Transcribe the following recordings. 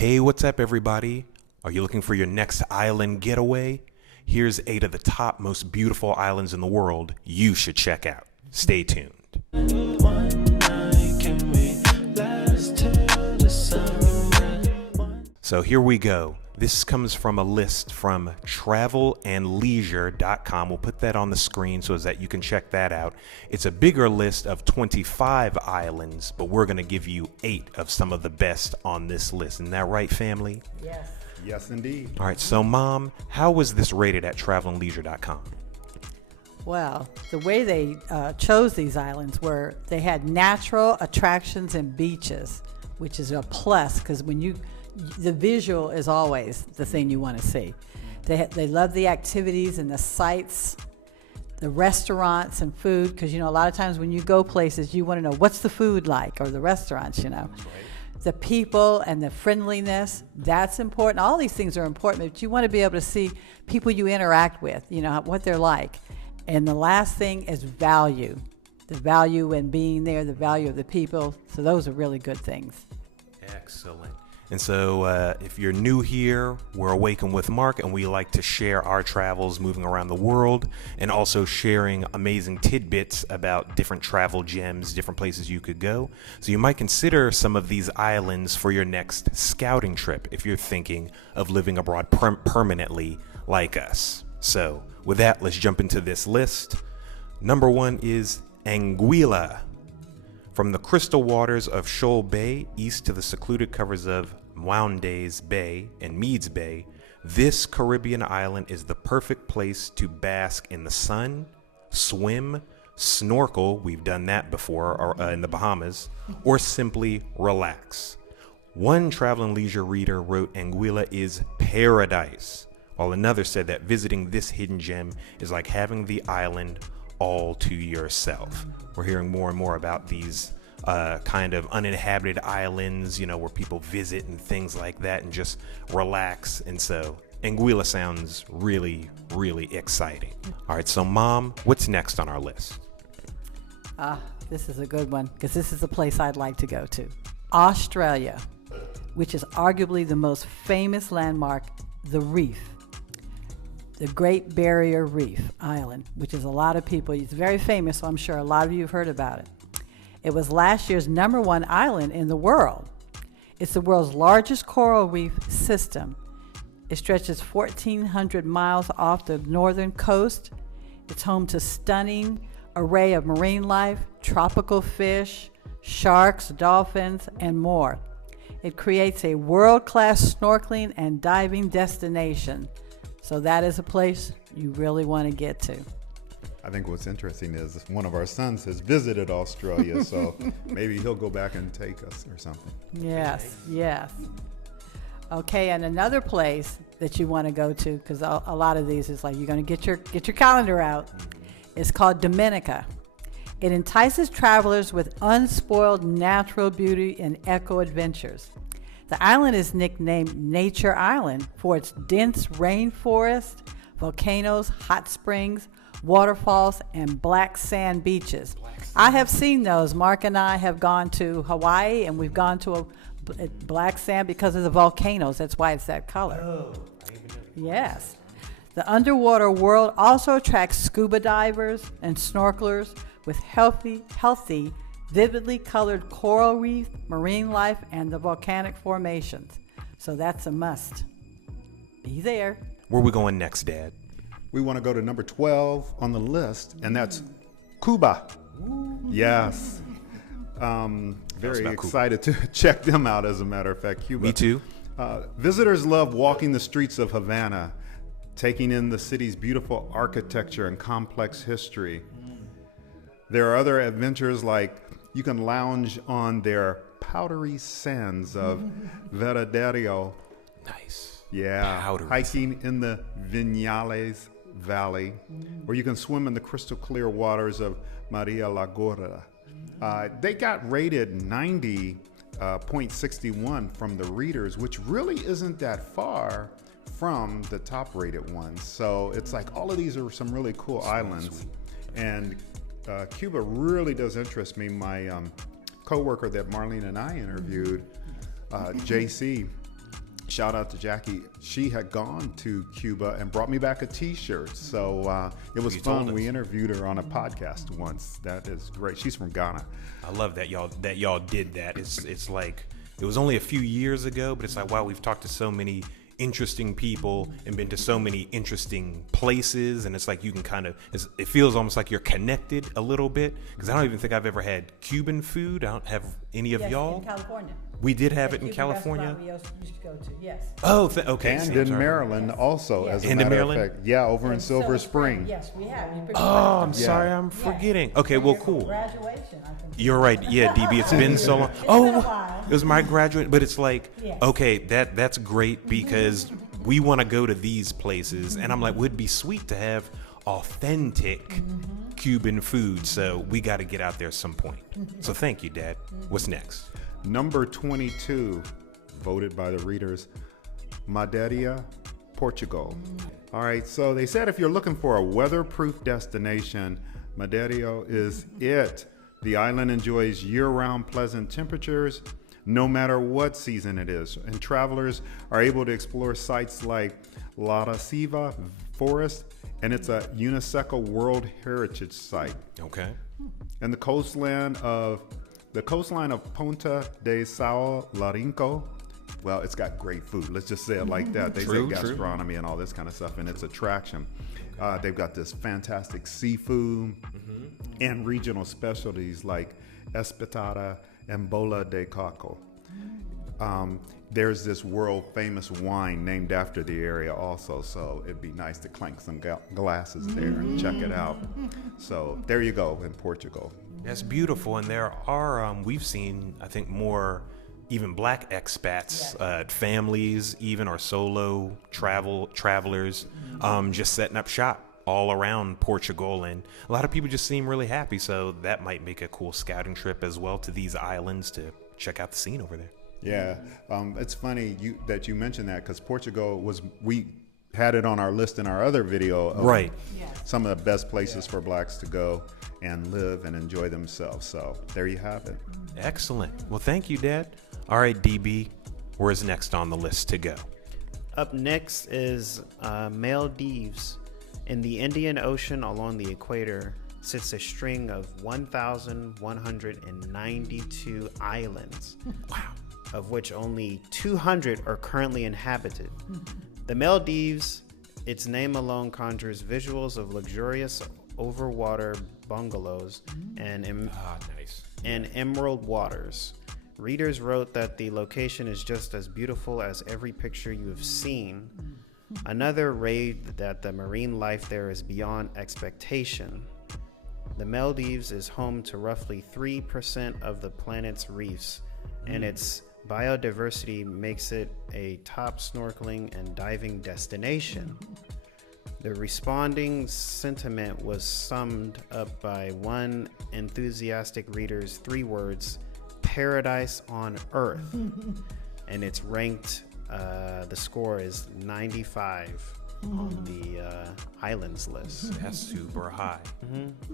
Hey, what's up, everybody? Are you looking for your next island getaway? Here's 8 of the top most beautiful islands in the world you should check out. Stay tuned. So here we go. This comes from a list from travelandleisure.com. We'll put that on the screen so that you can check that out. It's a bigger list of 25 islands, but we're going to give you 8 of some of the best on this list. Isn't that right, family? Yes. Yes, indeed. All right, so Mom, how was this rated at travelandleisure.com? Well, the way they chose these islands were they had natural attractions and beaches, which is a plus because the visual is always the thing you want to see. They love the activities and the sights, the restaurants and food, because, a lot of times when you go places, you want to know what's the food like or the restaurants, That's right. The people and the friendliness, that's important. All these things are important, but you want to be able to see people you interact with, what they're like. And the last thing is value. The value in being there, the value of the people. So those are really good things. Excellent. And so if you're new here, we're Awaken with Mark, and we like to share our travels moving around the world and also sharing amazing tidbits about different travel gems, different places you could go. So you might consider some of these islands for your next scouting trip if you're thinking of living abroad permanently like us. So with that, let's jump into this list. Number 1 is Anguilla. From the crystal waters of Shoal Bay east to the secluded covers of Moundays Bay and Meads Bay, this Caribbean island is the perfect place to bask in the sun, swim, snorkel, we've done that before or, in the Bahamas, or simply relax. One Travel and Leisure reader wrote Anguilla is paradise, while another said that visiting this hidden gem is like having the island all to yourself. We're hearing more and more about these kind of uninhabited islands, where people visit and things like that and just relax. And so Anguilla sounds really, really exciting. All right, so Mom, what's next on our list? This is a good one because this is a place I'd like to go to. Australia, which is arguably the most famous landmark, the Reef. The Great Barrier Reef Island, which is a lot of people. It's very famous, so I'm sure a lot of you have heard about it. It was last year's #1 island in the world. It's the world's largest coral reef system. It stretches 1,400 miles off the northern coast. It's home to stunning array of marine life, tropical fish, sharks, dolphins, and more. It creates a world-class snorkeling and diving destination. So that is a place you really want to get to. I think what's interesting is one of our sons has visited Australia, so maybe he'll go back and take us or something. Yes. Okay, and another place that you want to go to, because a lot of these is like you're going to get your calendar out. It's called Dominica. It entices travelers with unspoiled natural beauty and eco adventures. The island is nicknamed Nature Island for its dense rainforest, volcanoes, hot springs, waterfalls, and black sand beaches. I have seen those. Mark and I have gone to Hawaii, and we've gone to a black sand because of the volcanoes. That's why it's that color. Oh, I even know. Yes. The underwater world also attracts scuba divers and snorkelers with healthy, vividly colored coral reef, marine life, and the volcanic formations. So that's a must. Be there. Where are we going next, Dad? We want to go to number 12 on the list, and that's Cuba. Yes. Very excited to check them out, as a matter of fact, Cuba. Me too. Visitors love walking the streets of Havana, taking in the city's beautiful architecture and complex history. There are other adventures like you can lounge on their powdery sands of Veradero. Nice. Yeah. Powdery. Hiking in the Vinales Valley, or you can swim in the crystal clear waters of Maria La Gorda. They got rated 90.61 from the readers, which really isn't that far from the top rated ones. So it's like all of these are some really cool islands. And Cuba really does interest me. My coworker that Marlene and I interviewed, JC, shout out to Jackie. She had gone to Cuba and brought me back a T-shirt. So it was fun. We interviewed her on a podcast once. That is great. She's from Ghana. I love that y'all did that. It's like it was only a few years ago, but it's like, wow, we've talked to so many interesting people and been to so many interesting places, and it's like you can kind of, it feels almost like you're connected a little bit, because I don't even think I've ever had Cuban food. I don't have any of y'all. In California. We did have it in California. We used to go to, yes. Oh, okay. And in Maryland also, as a matter of fact. Yeah, over in Silver Spring. Yes, we have. Oh, I'm sorry, I'm forgetting. Okay, well, cool. Graduation, I think. You're right. Yeah, DB, it's been so long. It's been a while. It was my graduate, but it's like, Yes. okay, that's great, because we want to go to these places, and I'm like, would be sweet to have authentic Cuban food, so we got to get out there at some point. So thank you, Dad. What's next? Number 22, voted by the readers, Madeira, Portugal. All right, so they said if you're looking for a weatherproof destination, Madeira is it. The island enjoys year-round pleasant temperatures, no matter what season it is. And travelers are able to explore sites like La Siva Forest, and it's a UNESCO World Heritage Site. Okay. And the coastline of Ponta de Sao Lourenço, well, it's got great food. Let's just say it like that. They say gastronomy and all this kind of stuff, and it's attraction. They've got this fantastic seafood and regional specialties like espetada and bola de coco. There's this world famous wine named after the area also, so it'd be nice to clank some glasses there and check it out. So there you go in Portugal. That's beautiful, and there are we've seen, I think, more even black expats, families even, or solo travelers just setting up shop all around Portugal, and a lot of people just seem really happy, so that might make a cool scouting trip as well to these islands to check out the scene over there. Yeah, it's funny that you mentioned that, because Portugal we had it on our list in our other video of some of the best places for blacks to go and live and enjoy themselves. So there you have it. Excellent. Well, thank you, Dad. All right, DB, where's next on the list to go? Up next is Maldives. In the Indian Ocean along the equator sits a string of 1,192 islands. Wow. Of which only 200 are currently inhabited. The Maldives, its name alone conjures visuals of luxurious overwater bungalows and emerald waters. Readers wrote that the location is just as beautiful as every picture you have seen. Another raved that the marine life there is beyond expectation. The Maldives is home to roughly 3% of the planet's reefs, and its biodiversity makes it a top snorkeling and diving destination. The responding sentiment was summed up by one enthusiastic reader's 3 words: paradise on earth. And it's ranked, the score is 95 on the islands list. That's super high.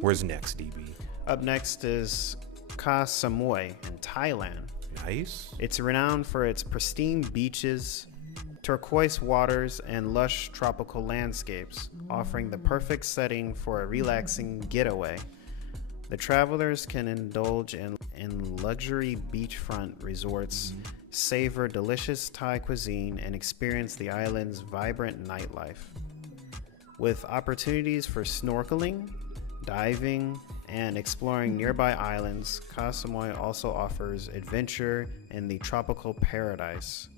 Where's next, DB? Up next is Koh Samui in Thailand. Nice. It's renowned for its pristine beaches, turquoise waters, and lush tropical landscapes, offering the perfect setting for a relaxing getaway. The travelers can indulge in luxury beachfront resorts, savor delicious Thai cuisine, and experience the island's vibrant nightlife. With opportunities for snorkeling, diving, and exploring nearby islands, Koh Samui also offers adventure in the tropical paradise.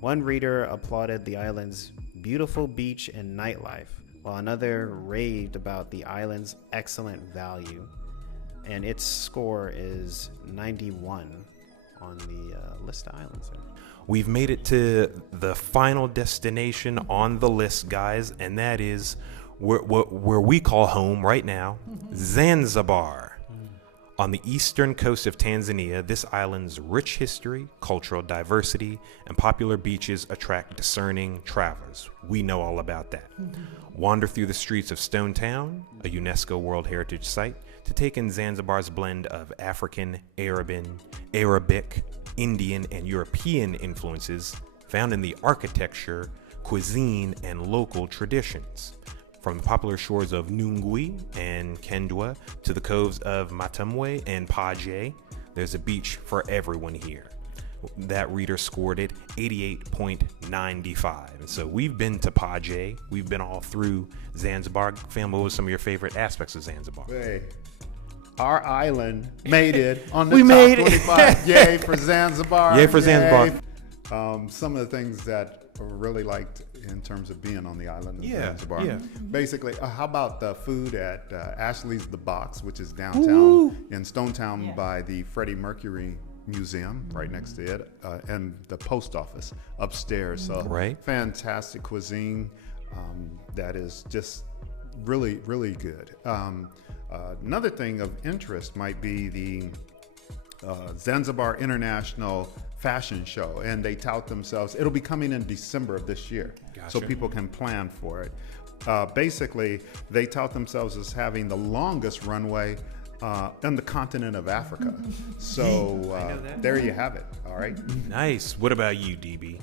One reader applauded the island's beautiful beach and nightlife, while another raved about the island's excellent value. And its score is 91 on the list of islands there. We've made it to the final destination on the list, guys, and that is where we call home right now, Zanzibar. On the eastern coast of Tanzania, this island's rich history, cultural diversity, and popular beaches attract discerning travelers. We know all about that. Wander through the streets of Stone Town, a UNESCO World Heritage Site, to take in Zanzibar's blend of African, Arabic, Indian, and European influences, found in the architecture, cuisine, and local traditions. From the popular shores of Nungui and Kendwa to the coves of Matamwe and Paje, there's a beach for everyone here. That reader scored it 88.95. And so we've been to Paje. We've been all through Zanzibar. Fam, what was some of your favorite aspects of Zanzibar? Hey, our island made it on the We top made it. 25. Yay for Zanzibar. Yay for Zanzibar. Some of the things that I really liked in terms of being on the island of Zanzibar. Yeah. Basically, how about the food at Ashley's The Box, which is downtown in Stonetown by the Freddie Mercury Museum, right next to it, and the post office upstairs. So fantastic cuisine that is just really, really good. Another thing of interest might be the Zanzibar International Fashion Show, and they tout themselves. It'll be coming in December of this year, so people can plan for it. Basically, they tout themselves as having the longest runway on the continent of Africa. So there you have it. All right. Nice. What about you, DB?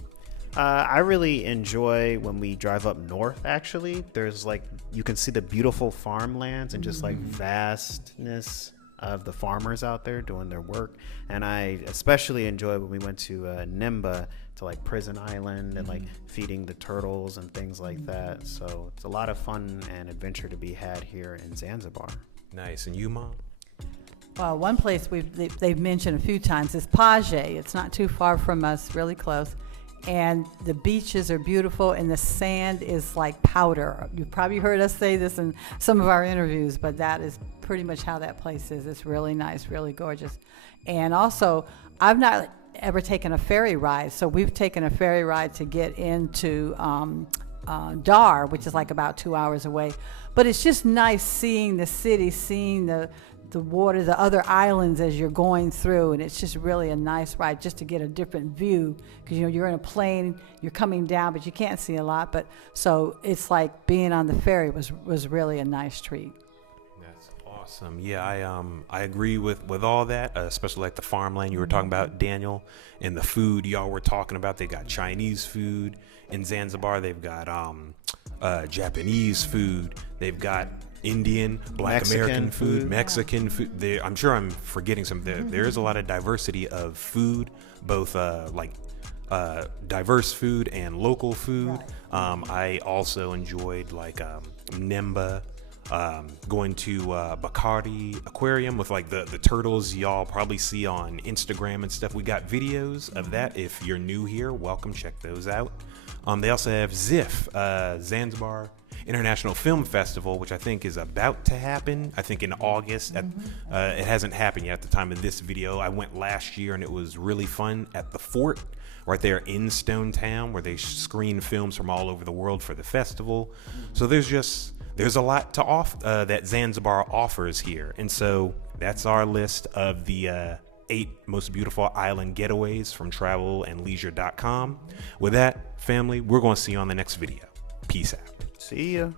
I really enjoy when we drive up north, actually. There's like, you can see the beautiful farmlands and just like vastness of the farmers out there doing their work. And I especially enjoy when we went to Nimba, to like Prison Island, and like feeding the turtles and things like that. So it's a lot of fun and adventure to be had here in Zanzibar. Nice. And you, Mom? Well, one place they've mentioned a few times is Paje. It's not too far from us, really close. And the beaches are beautiful, and the sand is like powder. You've probably heard us say this in some of our interviews, but that is pretty much how that place is. It's really nice, really gorgeous. And also, I've not ever taken a ferry ride, so we've taken a ferry ride to get into Dar, which is like about 2 hours away. But it's just nice seeing the city, seeing the water, the other islands as you're going through, and it's just really a nice ride just to get a different view, because you're in a plane, you're coming down, but you can't see a lot. But so it's like being on the ferry was really a nice treat. That's awesome. Yeah, I agree with all that, especially like the farmland you were talking about, Daniel, and the food y'all were talking about. They got Chinese food in Zanzibar. They've got Japanese food. They've got Indian, Black Mexican American food, food. Mexican food. I'm sure I'm forgetting some. There is a lot of diversity of food, both diverse food and local food. I also enjoyed like Nemba, going to Bakari Aquarium with like the turtles y'all probably see on Instagram and stuff. We got videos of that. If you're new here, welcome, check those out. They also have ZIF, Zanzibar International Film Festival, which I think is about to happen, I think in August. It hasn't happened yet at the time of this video. I went last year and it was really fun at the fort right there in Stonetown, where they screen films from all over the world for the festival. So there's a lot to that Zanzibar offers here. And so that's our list of the 8 most beautiful island getaways from travelandleisure.com. With that, family, we're going to see you on the next video. Peace out. See ya.